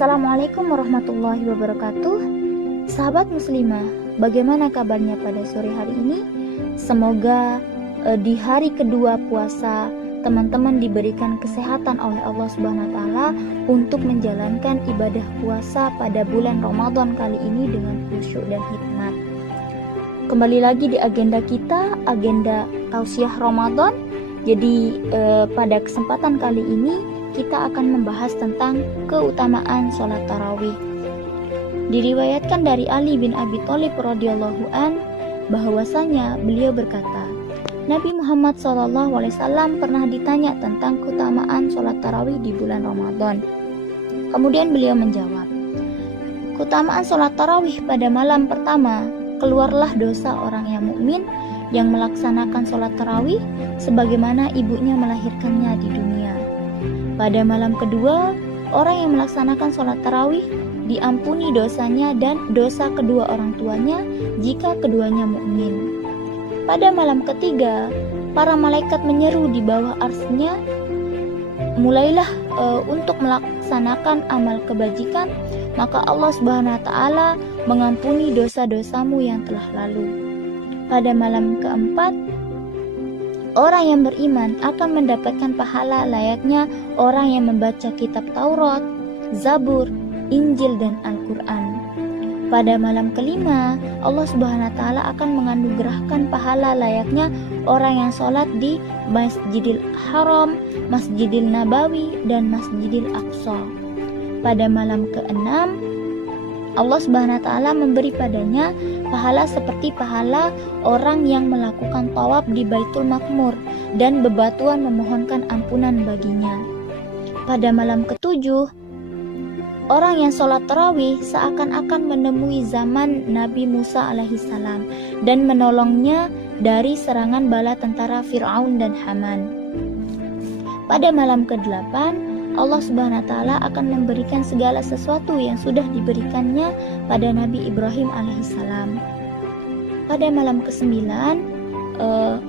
Assalamualaikum warahmatullahi wabarakatuh. Sahabat muslimah, bagaimana kabarnya pada sore hari ini? Semoga di hari kedua puasa teman-teman diberikan kesehatan oleh Allah Subhanahu wa taala untuk menjalankan ibadah puasa pada bulan Ramadan kali ini dengan khusyuk dan hikmat. Kembali lagi di agenda kita, agenda tausiah Ramadan. Jadi pada kesempatan kali ini kita akan membahas tentang keutamaan sholat tarawih. Diriwayatkan dari Ali bin Abi Thalib radhiyallahu an bahwasanya beliau berkata, Nabi Muhammad SAW pernah ditanya tentang keutamaan sholat tarawih di bulan Ramadan. Kemudian beliau menjawab, keutamaan sholat tarawih pada malam pertama, keluarlah dosa orang yang mukmin yang melaksanakan sholat tarawih sebagaimana ibunya melahirkannya di dunia. Pada malam kedua, orang yang melaksanakan sholat tarawih diampuni dosanya dan dosa kedua orang tuanya jika keduanya mukmin. Pada malam ketiga, para malaikat menyeru di bawah arsy-Nya, mulailah untuk melaksanakan amal kebajikan, maka Allah Subhanahu wa taala mengampuni dosa-dosamu yang telah lalu. Pada malam keempat, orang yang beriman akan mendapatkan pahala layaknya orang yang membaca kitab Taurat, Zabur, Injil, dan Al-Quran. Pada malam kelima, Allah Subhanahu wa taala akan menganugerahkan pahala layaknya orang yang sholat di Masjidil Haram, Masjidil Nabawi, dan Masjidil Aqsa. Pada malam keenam, Allah Subhanahu wa taala memberi padanya pahala seperti pahala orang yang melakukan tawaf di Baitul Maqmur dan bebatuan memohonkan ampunan baginya. Pada malam ketujuh, orang yang sholat tarawih seakan-akan menemui zaman Nabi Musa alaihissalam dan menolongnya dari serangan bala tentara Fir'aun dan Haman. Pada malam ke-8, Allah Subhanahu wa taala akan memberikan segala sesuatu yang sudah diberikannya pada Nabi Ibrahim alaihissalam. Pada malam ke-9,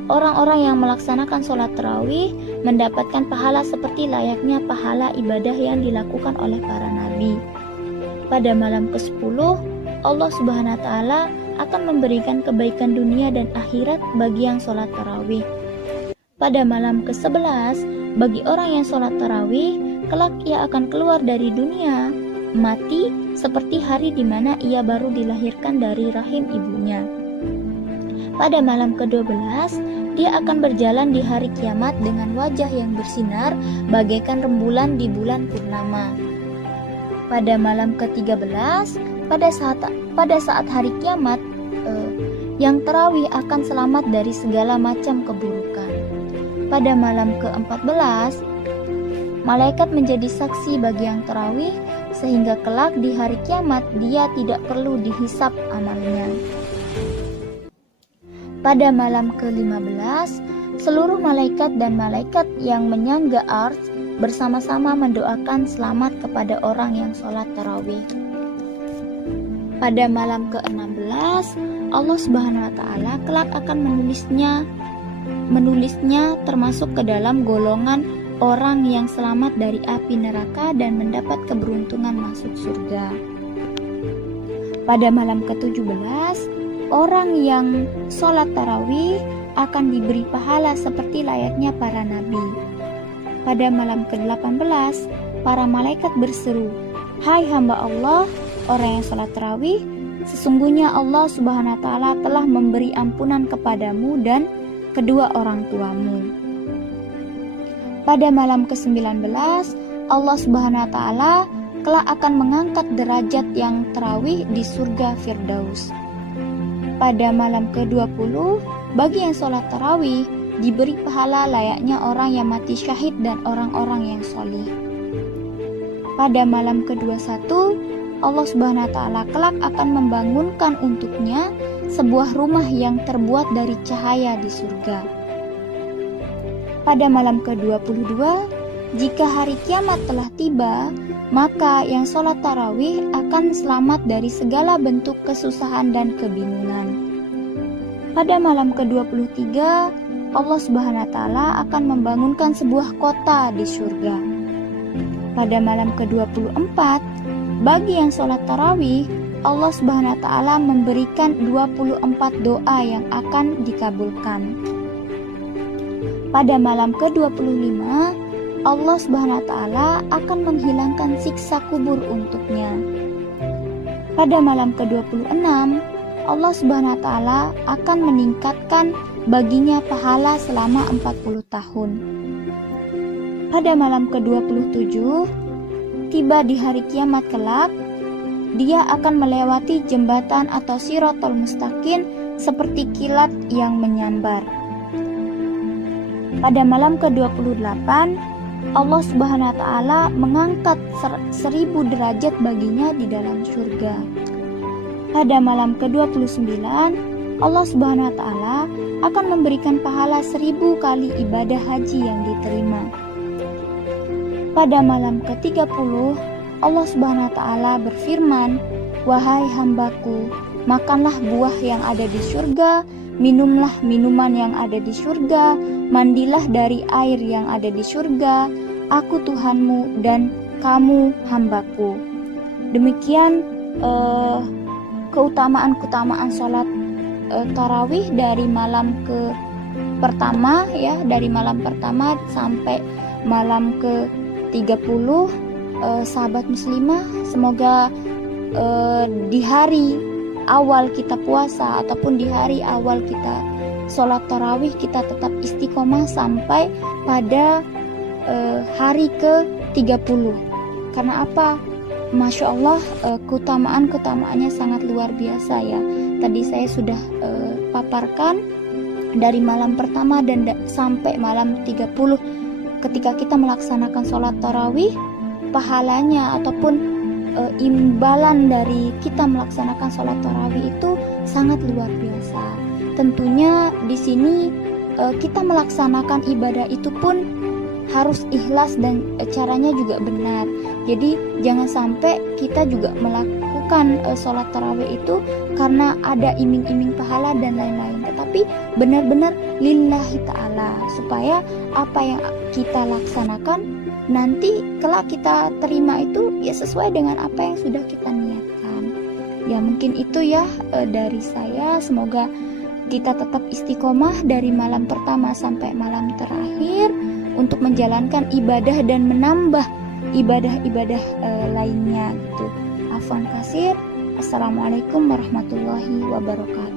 orang-orang yang melaksanakan sholat tarawih mendapatkan pahala seperti layaknya pahala ibadah yang dilakukan oleh para nabi. Pada malam ke-10, Allah Subhanahu wa taala akan memberikan kebaikan dunia dan akhirat bagi yang sholat tarawih. Pada malam ke-11, bagi orang yang sholat tarawih, kelak ia akan keluar dari dunia, mati seperti hari di mana ia baru dilahirkan dari rahim ibunya. Pada malam ke-12, dia akan berjalan di hari kiamat dengan wajah yang bersinar bagaikan rembulan di bulan purnama. Pada malam ke-13, pada saat hari kiamat, yang tarawih akan selamat dari segala macam keburukan. Pada malam ke-14, malaikat menjadi saksi bagi yang tarawih sehingga kelak di hari kiamat dia tidak perlu dihisap amalnya. Pada malam ke-15, seluruh malaikat dan malaikat yang menyangga arsy bersama-sama mendoakan selamat kepada orang yang sholat tarawih. Pada malam ke-16, Allah Subhanahu wa taala kelak akan menulisnya termasuk ke dalam golongan orang yang selamat dari api neraka dan mendapat keberuntungan masuk surga. Pada malam ke-17, orang yang sholat tarawih akan diberi pahala seperti layaknya para nabi. Pada malam ke-18, para malaikat berseru, "Hai hamba Allah, orang yang sholat tarawih, sesungguhnya Allah Subhanahu wa taala telah memberi ampunan kepadamu dan kedua orang tuamu." Pada malam ke-19, Allah Subhanahu wa taala kelak akan mengangkat derajat yang tarawih di surga Firdaus. Pada malam ke-20, bagi yang sholat tarawih diberi pahala layaknya orang yang mati syahid dan orang-orang yang sholih. Pada malam ke-21, Allah Subhanahu wa taala kelak akan membangunkan untuknya sebuah rumah yang terbuat dari cahaya di surga. Pada malam ke-22, jika hari kiamat telah tiba, maka yang sholat tarawih akan selamat dari segala bentuk kesusahan dan kebingungan. Pada malam ke-23, Allah Subhanahu wa taala akan membangunkan sebuah kota di surga. Pada malam ke-24, bagi yang sholat tarawih, Allah Subhanahu wa Ta'ala memberikan 24 doa yang akan dikabulkan. Pada malam ke-25, Allah Subhanahu wa Ta'ala akan menghilangkan siksa kubur untuknya. Pada malam ke-26, Allah Subhanahu wa Ta'ala akan meningkatkan baginya pahala selama 40 tahun. Pada malam ke-27, tiba di hari kiamat kelak, dia akan melewati jembatan atau Shiratal Mustaqim seperti kilat yang menyambar. Pada malam ke-28, Allah Subhanahu wa Ta'ala mengangkat 1000 derajat baginya di dalam surga. Pada malam ke-29, Allah Subhanahu wa Ta'ala akan memberikan pahala 1000 kali ibadah haji yang diterima. Pada malam ke-30, Allah Subhanahu wa Ta'ala berfirman, "Wahai hambaku, makanlah buah yang ada di surga, minumlah minuman yang ada di surga, mandilah dari air yang ada di surga, aku Tuhanmu dan kamu hambaku." Demikian keutamaan-keutamaan sholat tarawih dari malam pertama ya, dari malam pertama sampai malam ke-30. Sahabat muslimah, semoga di hari awal kita puasa ataupun di hari awal kita sholat tarawih kita tetap istiqomah sampai pada hari ke-30. Karena apa? Masya Allah, keutamaannya sangat luar biasa ya. Tadi saya sudah paparkan dari malam pertama dan sampai malam 30. Ketika kita melaksanakan sholat tarawih, pahalanya ataupun imbalan dari kita melaksanakan sholat tarawih itu sangat luar biasa. Tentunya di sini kita melaksanakan ibadah itu pun harus ikhlas dan caranya juga benar. Jadi jangan sampai kita juga melakukan sholat tarawih itu karena ada iming-iming pahala dan lain-lain, tetapi benar-benar lillahi ta'ala, supaya apa yang kita laksanakan nanti kelak kita terima itu ya sesuai dengan apa yang sudah kita niatkan. Ya mungkin itu ya dari saya. Semoga kita tetap istiqomah dari malam pertama sampai malam terakhir untuk menjalankan ibadah dan menambah ibadah-ibadah lainnya gitu. Afwan kasir. Assalamualaikum warahmatullahi wabarakatuh.